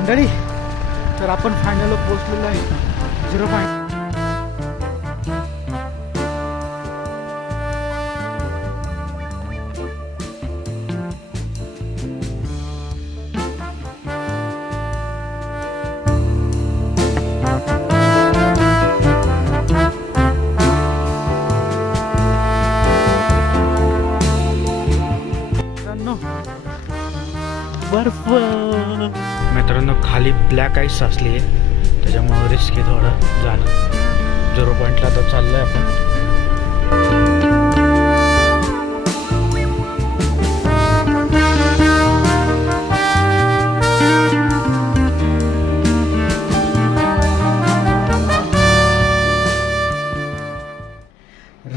मंडळी तर आपण फायनल पोहोचलेलो आहे. झिरो पॉईंट ब्लॅक आईस साचली आहे. त्याच्यामुळं रिस्क आहे थोडं जाणं झिरो पॉईंटला आता आहे आपण.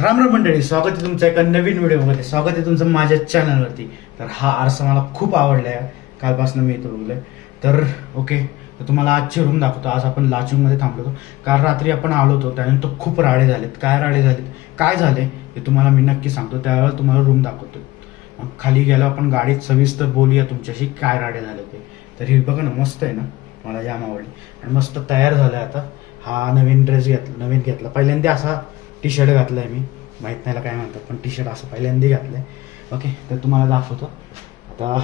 राम मंडळी स्वागत आहे तुमचं एका नवीन व्हिडिओमध्ये. स्वागत आहे तुमचं माझ्या चॅनलवरती तर हा आरसा मला खूप आवडला आहे कालपासून मी इथं आहे तर ओके तर तुम्हाला आजची रूम दाखवतो आज आपण लाचूंगमध्ये थांबलो होतो. काल रात्री आपण आलो होतो त्यानंतर खूप राडे झालेत. काय राडे झालेत? काय झाले? हे तुम्हाला मी नक्की सांगतो. त्यावेळेला तुम्हाला रूम दाखवतो. मग खाली गेलो आपण गाडीत सविस्तर बोलूया तुमच्याशी काय राडे झाले ते. तर ही बघा ना मस्त आहे ना? मला जाम आवडली. आणि मस्त तयार झालं आहे आता. हा नवीन ड्रेस घेतला नवीन घेतला. पहिल्यांदा असा टी शर्ट घातला आहे मी. माहीत नाही काय म्हणतात पण टी शर्ट असं पहिल्यांदा घातलं आहे ओके तर तुम्हाला दाखवतो. आता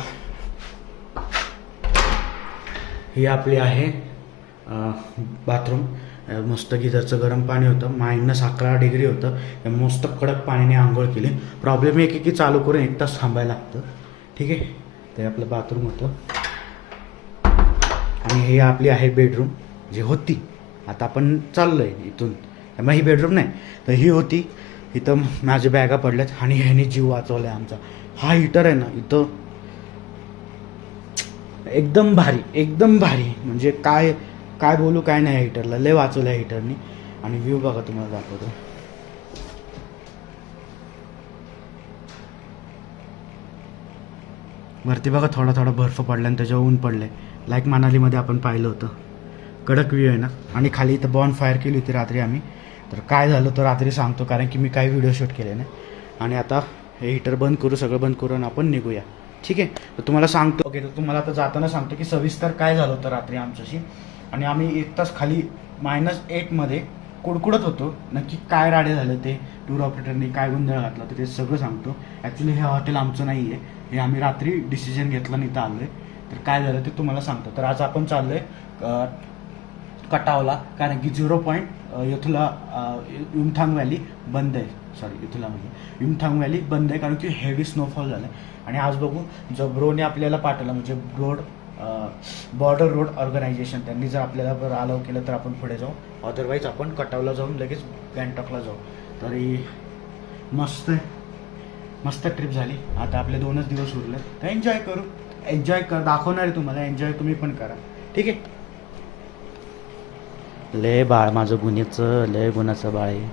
ही आपली आहे बाथरूम. मस्त गिझरचं गरम पाणी होतं. मायनस अकरा डिग्री होतं. त्या मस्त कडक पाण्याने आंघोळ केली. प्रॉब्लेम एक की चालू करून एक तास थांबायला लागतं. ठीक आहे? ते आपलं बाथरूम होतं. आणि हे आपली आहे बेडरूम जी होती. आता आपण चाललो आहे इथून. त्यामुळे ही बेडरूम नाही. तर ही होती. इथं माझ्या बॅगा पडल्यात आणि ह्याने जीव वाचवला आहे आमचा. हा हिटर आहे ना इथं एकदम भारी एकदम भारी. म्हणजे काय काय बोलू काय नाही हिटरला लय वाचवलं हिटरनी आणि व्ह्यू बघा तुम्हाला दाखवतो. वरती बघा थोडा थोडा बर्फ पडला आणि त्याच्यावर ऊन पडलंय. लाईक मनालीमध्ये आपण पाहिलं होतं. कडक व्ह्यू आहे ना? आणि खाली इथं बॉन फायर केली होती रात्री आम्ही. तर काय झालं तर रात्री सांगतो कारण की मी काही व्हिडिओ शूट केले नाही. आणि आता हे हिटर बंद करू सगळं बंद करून आपण निघूया. ठीक आहे तर तुम्हाला सांगतो ओके तर तुम्हाला आता जाताना सांगतो की सविस्तर काय झालं होतं रात्री आमच्याशी आणि आम्ही एक तास खाली मायनस एटमध्ये कुडकुडत होतो नक्की काय राडे झाले ते टूर ऑपरेटरनी काय गोंधळ घातला तर ते सगळं सांगतो ॲक्च्युली हे हॉटेल आमचं नाही आहे हे आम्ही रात्री डिसिजन घेतलं नाही तर आलो तर काय झालं ते तुम्हाला सांगतो तर आज आपण चाललो आहे कटावला कारण की झिरो पॉईंट युथला युमथांग व्हॅली बंद आहे सॉरी युथला म्हणजे युमथांग व्हॅली बंद आहे कारण की हेवी स्नोफॉल झालं आहे आणि आज बघू जब्रोने आपल्याला पाठवलं म्हणजे रोड बॉर्डर रोड ऑर्गनायझेशन त्यांनी जर आपल्याला जर अलाव केलं तर आपण पुढे जाऊ. अदरवाईज आपण कटावला जाऊन लगेच गँगटॉकला जाऊ. तरी मस्त आहे. मस्त ट्रिप झाली. आता आपले दोनच दिवस उरले तर एन्जॉय करू. एन्जॉय कर. दाखवणार आहे तुम्हाला. एन्जॉय तुम्ही पण करा. ठीक आहे? लय बाळ माझं गुन्हेचं लय गुन्ह्याचं बाळ आहे.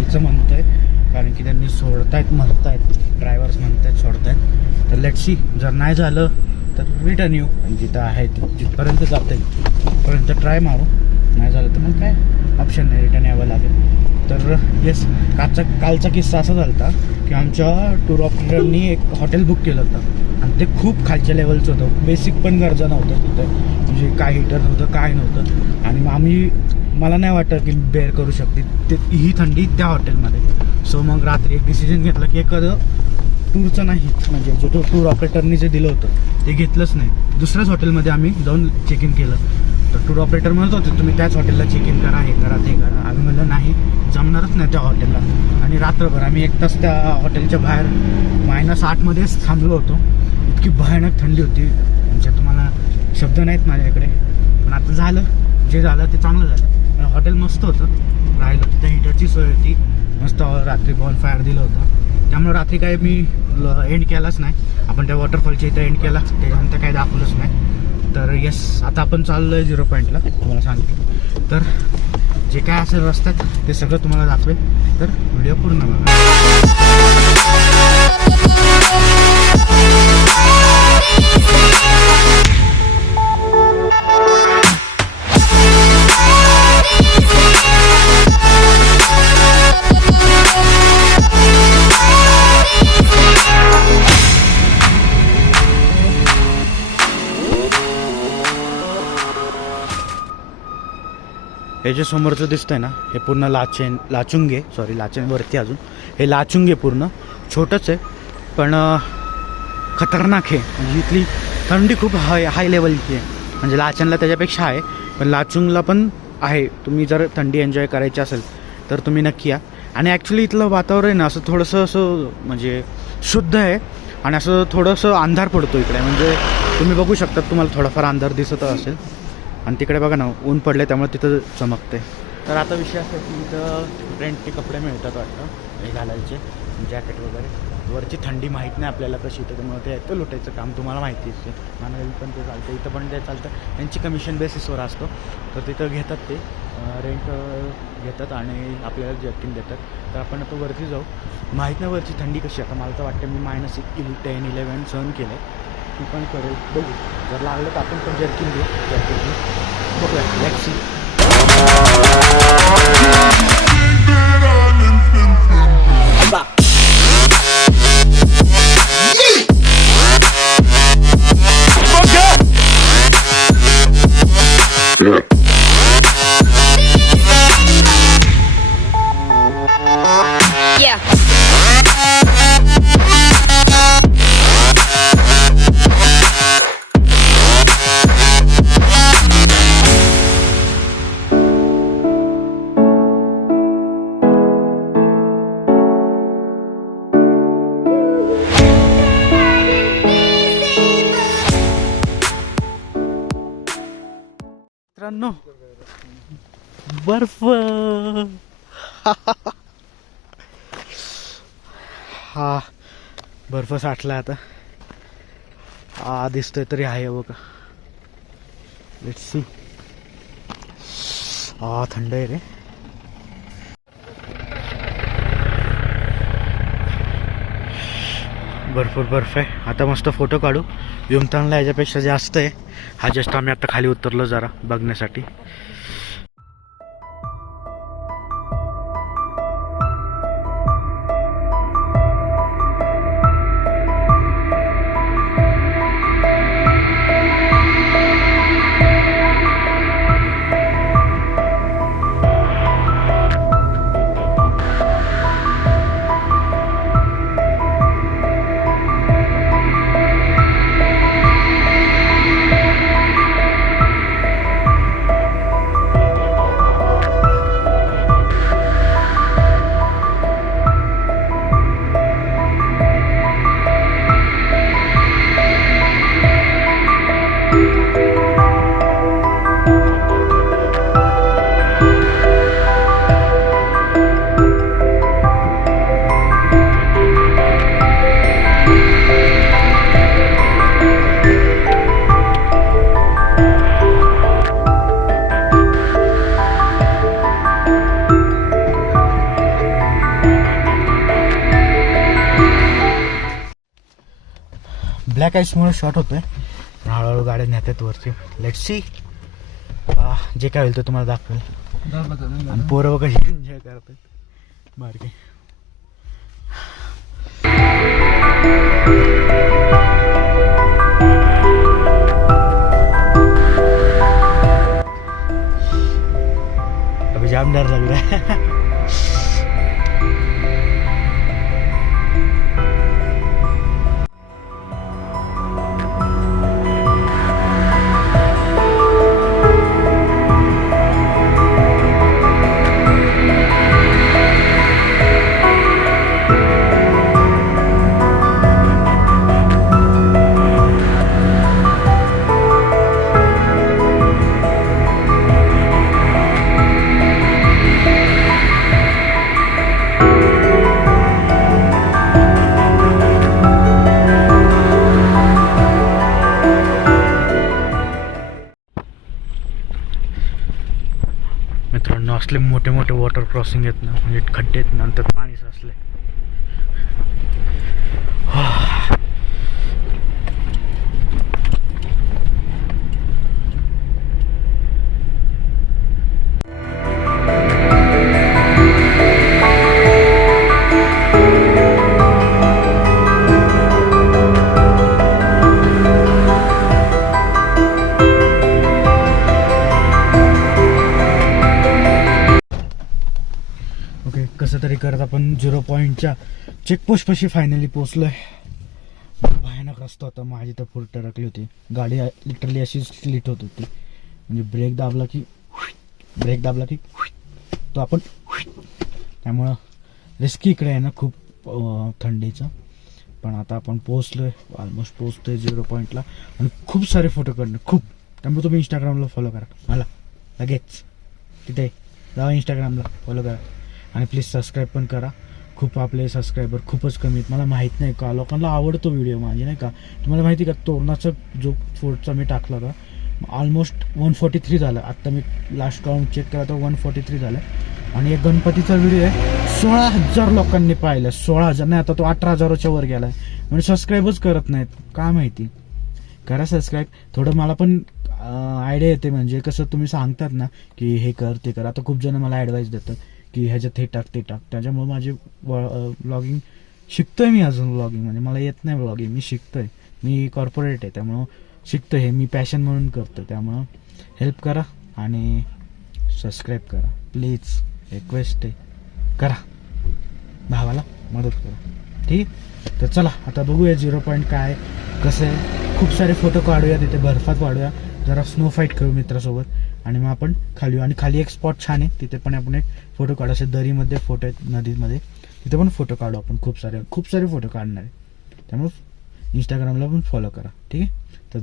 जायचं म्हणतो आहे कारण की त्यांनी सोडतायत म्हणतायत ड्रायव्हर्स म्हणतायत सोडतायत. तर लेटशी जर नाही झालं तर रिटर्न येऊ आणि जिथं आहे ते जाता येईल तिथपर्यंत ट्राय मारू. नाही झालं तर मग काय? ऑप्शन नाही रिटर्न यावं लागेल. तर येस कालचा कालचा किस्सा असा झाला होता की आमच्या टूर ऑपरेटरनी एक हॉटेल बुक केलं होतं. आणि ते खूप खालच्या लेवलचं होतं. बेसिक पण गरजा नव्हतं तिथं. म्हणजे काय हिटर नव्हतं काय नव्हतं. आणि मग आम्ही मला नाही वाटत की बेअर करू शकते. ते ही थंडी त्या हॉटेलमध्ये. सो मग रात्री एक डिसिजन घेतलं की एखादं टूरचं नाही म्हणजे जो तो टूर ऑपरेटरनी जे दिलं होतं ते घेतलंच नाही. दुसऱ्याच हॉटेलमध्ये आम्ही जाऊन चेक इन केलं. तर टूर ऑपरेटर म्हणत होते तुम्ही त्याच हॉटेलला चेक इन करा हे करा ते करा. आम्ही म्हणलं नाही जमणारच नाही त्या हॉटेलला. आणि रात्रभर आम्ही एक तास त्या हॉटेलच्या बाहेर मायनस आठमध्येच थांबलो होतो. इतकी भयानक थंडी होती. म्हणजे तुम्हाला शब्द नाहीत माझ्याकडे. पण आता झालं. जे झालं ते चांगलं झालं. हॉटेल मस्त होतं. राहिलं. त्या हिटरची सोय होती. मस्त रात्री बॉल फायर दिलं होतं. त्यामुळे रात्री काय मी एंड केलाच नाही. आपण त्या वॉटरफॉलच्या इथं एंड केला. त्याच्यानंतर काही दाखवलंच नाही. तर येस आता आपण चाललो आहे झिरो पॉईंटला तुम्हाला सांगितलं तर जे काय असेल रस्त्यात ते सगळं तुम्हाला दाखवेल. तर व्हिडिओ पूर्ण बघा. याच्या समोरचं दिसतंय ना हे पूर्ण लाचेन लाचुंगे सॉरी लाचेनवरती अजून. हे लाचुंगे पूर्ण. छोटंच आहे पण खतरनाक आहे. म्हणजे इथली थंडी खूप हाय हाय लेवलची आहे. म्हणजे लाचनला त्याच्यापेक्षा आहे पण लाचुंगला पण आहे. तुम्ही जर थंडी एन्जॉय करायची असेल तर तुम्ही नक्की या. आणि ॲक्च्युली इथलं वातावरण ना असं थोडंसं असं म्हणजे शुद्ध आहे. आणि असं थोडंसं अंधार पडतो इकडे. म्हणजे तुम्ही बघू शकता तुम्हाला थोडाफार अंधार दिसत असेल. आणि तिकडे बघा ना ऊन पडलं त्यामुळे तिथं चमकते तर आता विषय असा आहे की इथं रेंटचे कपडे मिळतात वाटतं हे घालायचे जॅकेट वगैरे. वरची थंडी माहीत नाही आपल्याला कशी त्याच्यामुळे ते येतं लुटायचं काम तुम्हाला माहितीच आहे मानवी पण ते चालतं इथं पण ते चालतं. त्यांची कमिशन बेसिसवर असतो. तर तिथं घेतात ते रेंट घेतात आणि आपल्याला जर्किन देतात. तर आपण आता वरती जाऊ. माहीत नाही वरची थंडी कशी आहे. आता मला तर वाटतं मी मायनस टेन इलेवन सहन केलं आहे ती पण करेल. बघू. जर लागलं तर आपण पण जर्किन घेऊ. जॅकेट बघूया. लेट्स बर्फ हा. बर्फ साठला आता. हा दिसतोय तरी आहे बघा. लेट सी हा थंड आहे रे. भरपूर बर्फ आहे. आता मस्त फोटो काढू. विमतानला याच्यापेक्षा जास्त आहे. हा जस्ट आम्ही आता खाली उतरलो जरा बघण्यासाठी. ब्लॅक आईसमुळे शॉर्ट होतो पण हळूहळू गाड्या नेतात वरती. लेट सी जे काय होईल ते तुम्हाला दाखवेल. आणि पोरं कशी एन्जॉय करतात. बारके. अभी जाम डर लग रहा है क्रॉसिंग आहेत ना म्हणजे खड्डे आहेत नंतर पाणी साचलं आहे तरी करत आपण झिरो पॉईंटच्या चेकपोस्टपाशी फायनली पोचलो आहे भयानक रस्ता होता. माझी तर फुल टरकली होती. गाडी लिटरली अशी स्लिट होत होती. म्हणजे ब्रेक दाबला की ब्रेक दाबला की तो आपण त्यामुळं रिस्की इकडे आहे ना खूप थंडीचं. पण आता आपण पोचलो आहे ऑलमोस्ट पोचतोय झिरो पॉईंटला आणि खूप सारे फोटो काढणे खूप. त्यामुळे तुम्ही इंस्टाग्रामला फॉलो करा. मला लगेच. तिथे. जावा इंस्टाग्रामला फॉलो करा. आणि प्लीज सबस्क्राईब पण करा. खूप आपले सबस्क्रायबर खूपच कमी आहेत. मला माहीत नाही का? लोकांना आवडतो व्हिडिओ माझे नाही का? तुम्हाला माहिती का? तोरणाचा जो फोटोचा मी टाकला होता ऑलमोस्ट वन फोर्टी थ्री झालं. आत्ता मी लास्ट काउंट चेक केला तर वन फोर्टी थ्री झालं. आणि एक गणपतीचा व्हिडिओ आहे. सोळा हजार लोकांनी पाहिलं. सोळा हजार. नाही आता तो अठरा हजाराच्या वर गेला आहे म्हणजे सबस्क्राईबच करत नाहीत. का माहिती? करा सबस्क्राईब थोडं मला पण आयडिया येते. म्हणजे कसं तुम्ही सांगतात ना की हे कर ते कर. आता खूप जण मला ॲडवाईस देतात. की ह्याच्यात हे टाक ते टाक. त्याच्यामुळे माझे शिकतो शिकतोय मी अजून व्लॉगिंग म्हणजे मला येत नाही व्लॉगिंग मी शिकतोय. मी कॉर्पोरेट आहे. त्यामुळं शिकतो हे. मी पॅशन म्हणून करतो त्यामुळं हेल्प करा आणि सबस्क्राईब करा. प्लीज रिक्वेस्ट आहे. करा. भावाला मदत करा. ठीक? तर चला आता बघूया झिरो पॉईंट काय आहे, कसं आहे. खूप सारे फोटो काढूया. तिथे बर्फात वाढूया. जरा स्नो फाईट करू मित्रासोबत. आणि मग आपण खाली येऊ. आणि खाली एक स्पॉट छान आहे. तिथे पण आपण एक फोटो काढू. असे दरीमध्ये फोटो आहेत नदीमध्ये. तिथे पण फोटो काढू आपण. खूप सारे खूप सारे फोटो काढणार आहे. त्यामुळे इंस्टाग्रामला पण फॉलो करा. ठीक आहे? तर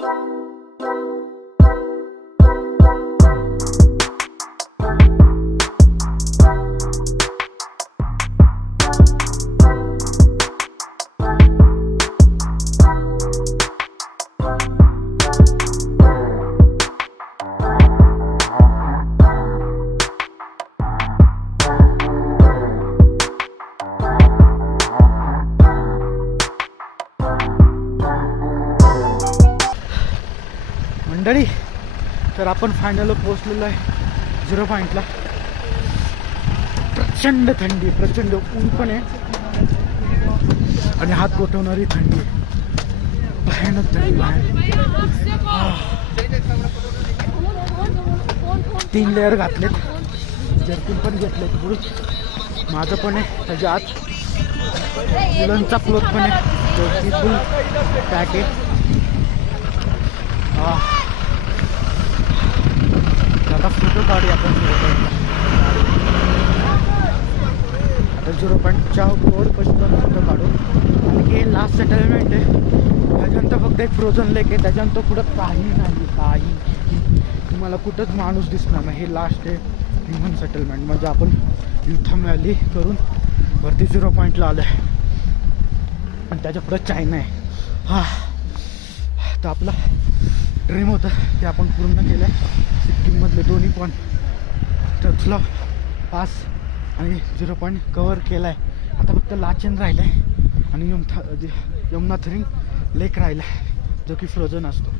तर आपण फायनल पोहोचलेलो आहे. झिरो पॉईंटला प्रचंड थंडी प्रचंड ऊन पण आहे. आणि हात गोठवणारी थंडी आहे. भयानक थंडी बाहेर. तीन लेअर घातलेत. जर्किन पण घेतलेत पुढे माझं पण आहे त्याच्या आत. मुलांचा क्लोथ पण आहे. फुल पॅक आहे. आता फोटो काढूया आपण. झिरो पॉईंटला आता झिरो पॉईंटच्या बोर्डपासून फोटो काढू. आणि हे लास्ट सेटलमेंट आहे. त्याच्यानंतर फक्त एक फ्रोझन लेक आहे. त्याच्यानंतर पुढं काही नाही काही तुम्हाला कुठंच माणूस दिसणार नाही. हे लास्ट आहे. ह्युमन सेटलमेंट म्हणजे आपण युथम व्हॅली करून वरती झिरो पॉईंटला आलं आहे आणि त्याच्या पुढं चायना आहे. हा. तर आपला ड्रीम होतं ते आपण पूर्ण केलं आहे सिक्कीममधले दोन्ही पॉईंट टचला पास आणि झिरो पॉईंट कवर केला आहे आता फक्त लाचेन राहिलं आहे आणि यमुथा यमुनाथरिंग लेक राहिला आहे जो की फ्रोझन असतो.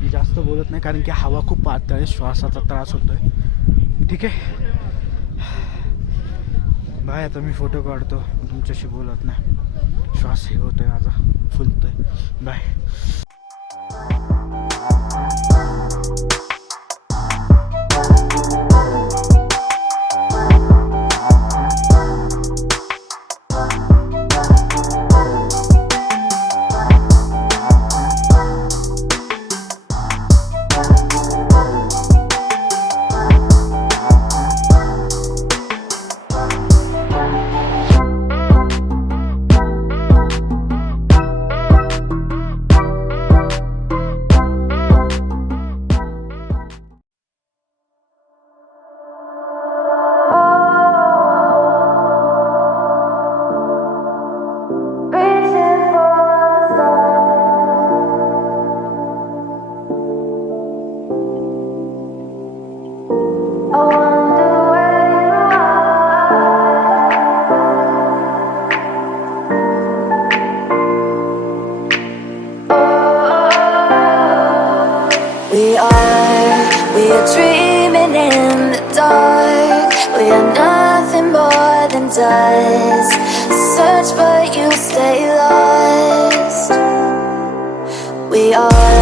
मी जास्त बोलत नाही कारण की हवा खूप पातळ आहे श्वासाचा त्रास होतो आहे ठीक आहे. बाय आता मी फोटो काढतो. तुमच्याशी बोलत नाही. श्वास हे होतो आहे माझा. फुलतोय. Bye. More. Search, but you stay lost. We are,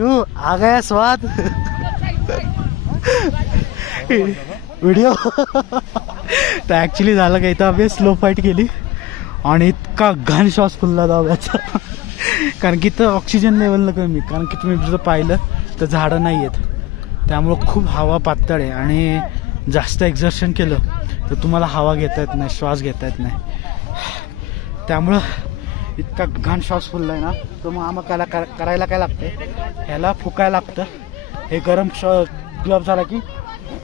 क्यों? आ गया स्वाद। व्हिडिओ तर ॲक्च्युली झालं काय इथं? आम्ही स्लो फाईट केली. आणि इतका घाण श्वास फुलला दाव्याचा कारण की इथं ऑक्सिजन लेवलनं कमी. कारण की तुम्ही जर पाहिलं तर झाडं नाही आहेत. त्यामुळं खूप हवा पातळ आहे. आणि जास्त एक्झर्शन केलं तर तुम्हाला हवा घेता येत नाही श्वास घेता येत नाही. त्यामुळं इतका घाण श्वास फुलला आहे ना तो मग आम्हाला काय करायला काय लागतं ह्याला फुकायला लागतं. हे गरम श्वा ग्लव्ह झाला की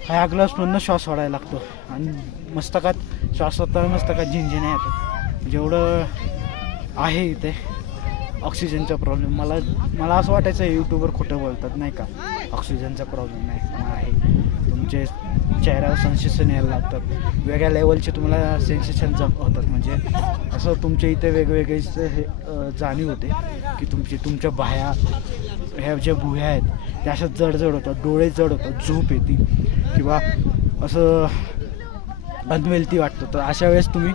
ह्या ग्लव्समधनं श्वास सोडायला लागतो. आणि मस्तकात श्वास होता मस्तकात झिंझिण्या येतो जेवढं आहे इथे ऑक्सिजनचा प्रॉब्लेम मला मला असं वाटायचं यूट्यूबवर खोटं बोलतात नाही का? ऑक्सिजनचा प्रॉब्लेम नाही आहे. तुमचे चेहऱ्यावर सेन्सेशन यायला लागतात. वेगळ्या लेवलचे तुम्हाला सेन्सेशन जप होतात. म्हणजे असं तुमच्या इथे वेगवेगळे हे जाणीव होते की तुमची तुमच्या बाह्या ह्या ज्या भुह्या आहेत त्या अशा जड होतात डोळे जड होतात झोप येते किंवा असं अनवेल्ती वाटतं. तर अशा वेळेस तुम्ही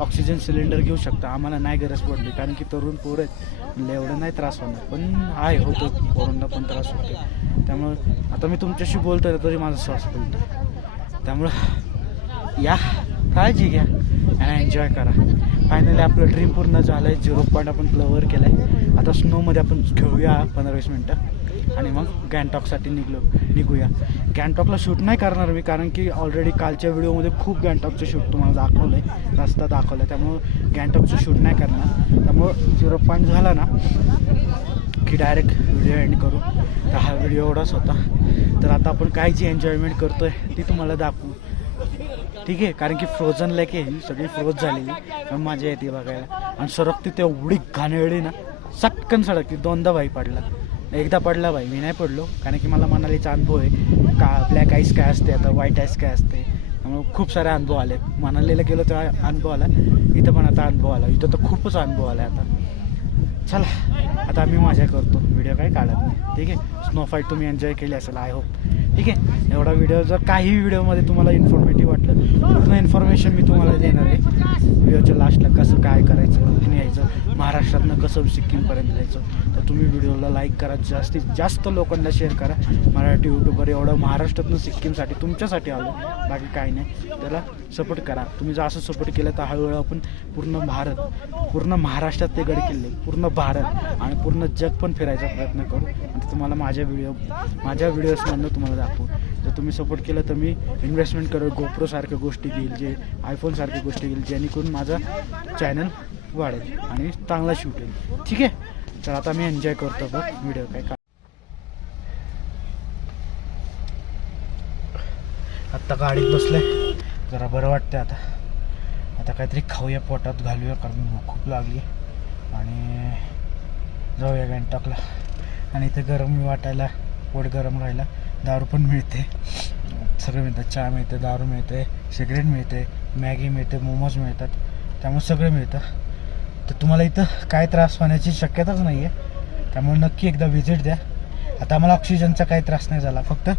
ऑक्सिजन सिलेंडर घेऊ शकता. आम्हाला नाही गरज पडली. कारण की तरुण पोरं आहेत. म्हणलं एवढं नाही त्रास होणार. पण आहे होतो. पोरांना पण त्रास होतो त्यामुळं आता मी तुमच्याशी बोलतो तरी माझा श्वास बोलतो त्यामुळं या काळजी घ्या आणि एन्जॉय करा. फायनली आपलं ड्रीम पूर्ण झालं आहे झिरो पॉईंट आपण क्लवर केलं आहे आता स्नोमध्ये आपण खेळूया पंधरा वीस मिनटं. आणि मग गँटॉकसाठी निघलो निघूया. गँटॉकला शूट नाही करणार मी कारण की ऑलरेडी कालच्या व्हिडिओमध्ये खूप गँटॉकचं शूट तुम्हाला दाखवलं आहे रस्ता दाखवला आहे त्यामुळं गँटॉकचं शूट नाही करणार. त्यामुळं झिरो पॉईंट झाला ना. की डायरेक्ट व्हिडिओ एंड करू. तर हा व्हिडिओ एवढाच होता. तर आता आपण काय जी एन्जॉयमेंट करतोय ती तुम्हाला दाखवू. ठीक आहे? कारण की फ्रोझन लेक आहे ही सगळी फ्रोज झालेली. पण मजा येते बघायला. आणि सरकती ते एवढी घाणेरडी ना सटकन सडकती दोनदा बाई पडला. एकदा पडला बाई मी नाही पडलो. कारण की मला मनालीचा अनुभव आहे. का ब्लॅक आईस काय असते आता व्हाईट आईस काय असते. त्यामुळे खूप सारे अनुभव आले मनालीला गेलो तेव्हा अनुभव आला. इथं पण आता अनुभव आला. इथं तर खूपच अनुभव आला आता. चला आता आम्ही मजा करतो. व्हिडिओ काही काढत नाही. ठीक आहे? स्नोफाईट तुम्ही एन्जॉय केली असेल आय होप ठीक आहे? एवढा व्हिडिओ जर काही व्हिडिओमध्ये तुम्हाला इन्फॉर्मेटिव्ह वाटलं पूर्ण इन्फॉर्मेशन मी तुम्हाला देणार आहे. व्हिडिओच्या लास्टला कसं काय करायचं न्यायचं यायचं महाराष्ट्रातनं कसं सिक्कीमपर्यंत जायचं तर तुम्ही व्हिडिओला लाईक करा. जास्तीत जास्त लोकांना शेअर करा. मराठी यूट्यूबर एवढं महाराष्ट्रातनं सिक्कीमसाठी तुमच्यासाठी आलो. बाकी काही नाही. त्याला सपोर्ट करा. तुम्ही जर असं सपोर्ट केलं तर हळूहळू आपण पूर्ण भारत पूर्ण महाराष्ट्रात ते गड किल्ले पूर्ण भारत आणि पूर्ण जग पण फिरायचा प्रयत्न करू आणि तुम्हाला माझ्या व्हिडिओ माझ्या व्हिडिओजमधनं तुम्हाला दाखवू. जर तुम्ही सपोर्ट केलं तर मी इन्व्हेस्टमेंट करेल गोप्रोसारख्या गोष्टी घेईल जे आयफोनसारख्या गोष्टी घेईल जेणेकरून माझा चॅनल वाढेल आणि चांगला शूट होईल ठीक आहे? तर आता मी एन्जॉय करतो बघ व्हिडिओ काय का आत्ता गाडीत बसले जरा बरं वाटतं आता. आता काहीतरी खाऊया पोटात घालूया कारण भूक खूप लागली. आणि जाऊया गँटॉकला आणि इथे गरम वाटायला पोट गरम राहायला दारू पण मिळते. सगळं मिळतं. चहा मिळते दारू मिळते सिगरेट मिळते मॅगी मिळते मोमोज मिळतात. त्यामुळे सगळं मिळतं. तर तुम्हाला इथं काय त्रास होण्याची शक्यताच नाही आहे त्यामुळे नक्की एकदा व्हिजिट द्या. आता आम्हाला ऑक्सिजनचा काही त्रास नाही झाला. फक्त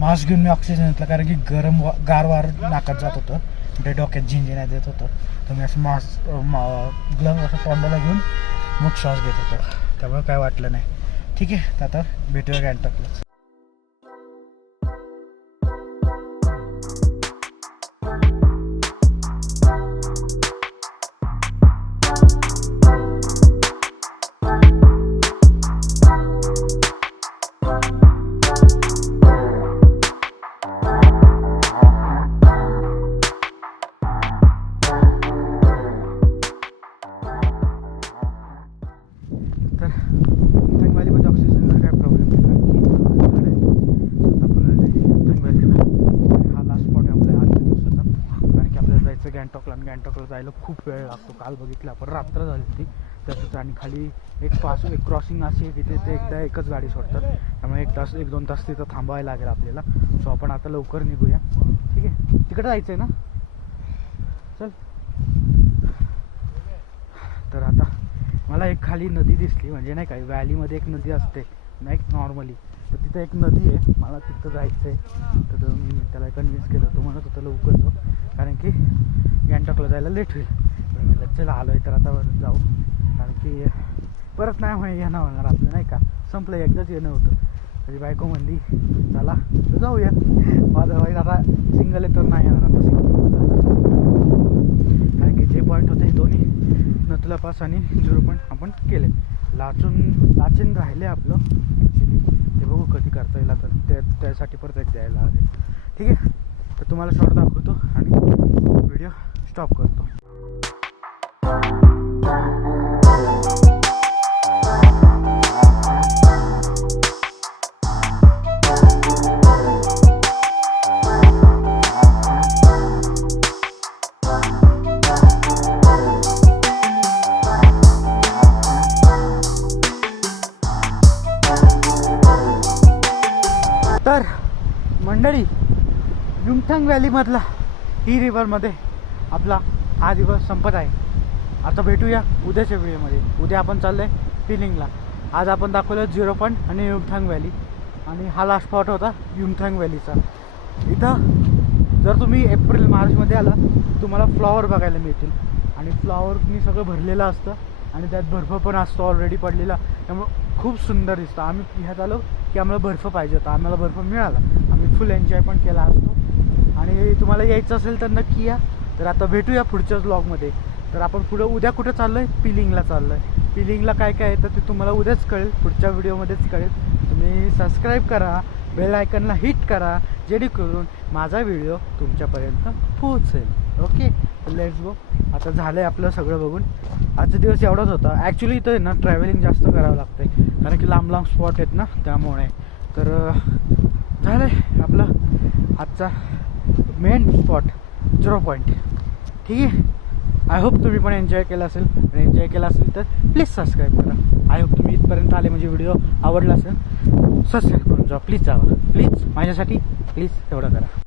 मास्क घेऊन मी ऑक्सिजन घेतला. कारण की गरम वा- गार वार नाकात जात होतं. ते डोक्यात झिंजिण्यात देत होतं. तर मी असं मास्क ग्लव्ह असं तोंडाला घेऊन मग श्वास घेत होतो. त्यामुळे काय वाटलं नाही. ठीक आहे तर आता भेटूया गॅंगटॉकलाच खाली एक पास एक क्रॉसिंग अशी आहे की ते एकदा एकच गाडी सोडतात. त्यामुळे एक तास एक दोन तास तिथं थांबायला लागेल आपल्याला. सो आपण आता लवकर निघूया. ठीक आहे? तिकडं जायचं आहे ना? चल. तर आता मला एक खाली नदी दिसली. म्हणजे नाही काय व्हॅलीमध्ये एक नदी असते. नाही नॉर्मली. तर तिथं एक नदी आहे. मला तिथं जायचं आहे तर मी त्याला कन्व्हिन्स केलं. तो म्हणत होता लवकर जाऊ कारण की गँटॉकला जायला लेट होईल. तर चला आलो आहे तर आता जाऊ. की परत नाही म्हणे येणं होणार आपलं नाही का? संपलं एकदाच येणं होतं. तरी बायको म्हणली चला तर जाऊया अदरवाईज आता सिंगल आहे तर नाही येणार. आता सिंगल कारण की जे पॉईंट होते दोन्ही नथुला पास आणि झिरो पॉईंट आपण केले. लाचून लाचून राहिले आपलं ॲक्च्युली ते बघू कधी करता येईल आता. त्या त्यासाठी परत एक द्यायला लागेल. ठीक आहे? तर तुम्हाला शॉर्ट दाखवतो आणि व्हिडिओ स्टॉप करतो. युमथांग व्हॅलीमधला e ही रिव्हरमध्ये आपला हा दिवस संपत आहे. आता भेटूया उद्याच्या व्हिडिओमध्ये. उद्या आपण चाललं आहे फिलिंगला. आज आपण दाखवलं झिरो पॉईंट आणि युमथांग व्हॅली. आणि हा लास्ट स्पॉट होता युमथांग व्हॅलीचा. इथं जर तुम्ही एप्रिल मार्चमध्ये आला तुम्हाला फ्लॉवर बघायला मिळतील. आणि फ्लॉवरनी सगळं भरलेलं असतं. आणि त्यात बर्फ पण असतो ऑलरेडी पडलेला. त्यामुळं खूप सुंदर दिसतं. आम्ही ह्यात आलो की आम्हाला बर्फ पाहिजे होता. आम्हाला बर्फ मिळाला. आम्ही फुल एन्जॉय पण केला असतो. आणि तुम्हाला यायचं असेल तर नक्की या. तर आता भेटूया पुढच्याच ब्लॉगमध्ये तर आपण पुढं उद्या कुठं चाललो आहे पिलिंगला चाललो आहे पिलिंगला काय काय आहे तर ते तुम्हाला उद्याच कळेल. पुढच्या व्हिडिओमध्येच कळेल. तुम्ही सबस्क्राईब करा बेल आयकनला हिट करा जेणेकरून माझा व्हिडिओ तुमच्यापर्यंत पोहोचेल. ओके लेट्स गो आता झालं आहे आपलं सगळं बघून. आजचा दिवस एवढाच होता. ॲक्च्युली इथं आहे ना ट्रॅव्हलिंग जास्त करावं लागतं आहे कारण की लांब लांब स्पॉट आहेत ना त्यामुळे. तर झालं आहे आपला आजचा मेन स्पॉट झिरो पॉईंट ठीक आहे? आय होप तुम्ही पण एन्जॉय केला असेल. आणि एन्जॉय केला असेल तर प्लीज सबस्क्राईब करा. आय होप तुम्ही इथपर्यंत आले म्हणजे व्हिडिओ आवडला असेल सबस्क्राईब करून जा प्लीज जावा. प्लीज माझ्यासाठी प्लीज एवढं करा.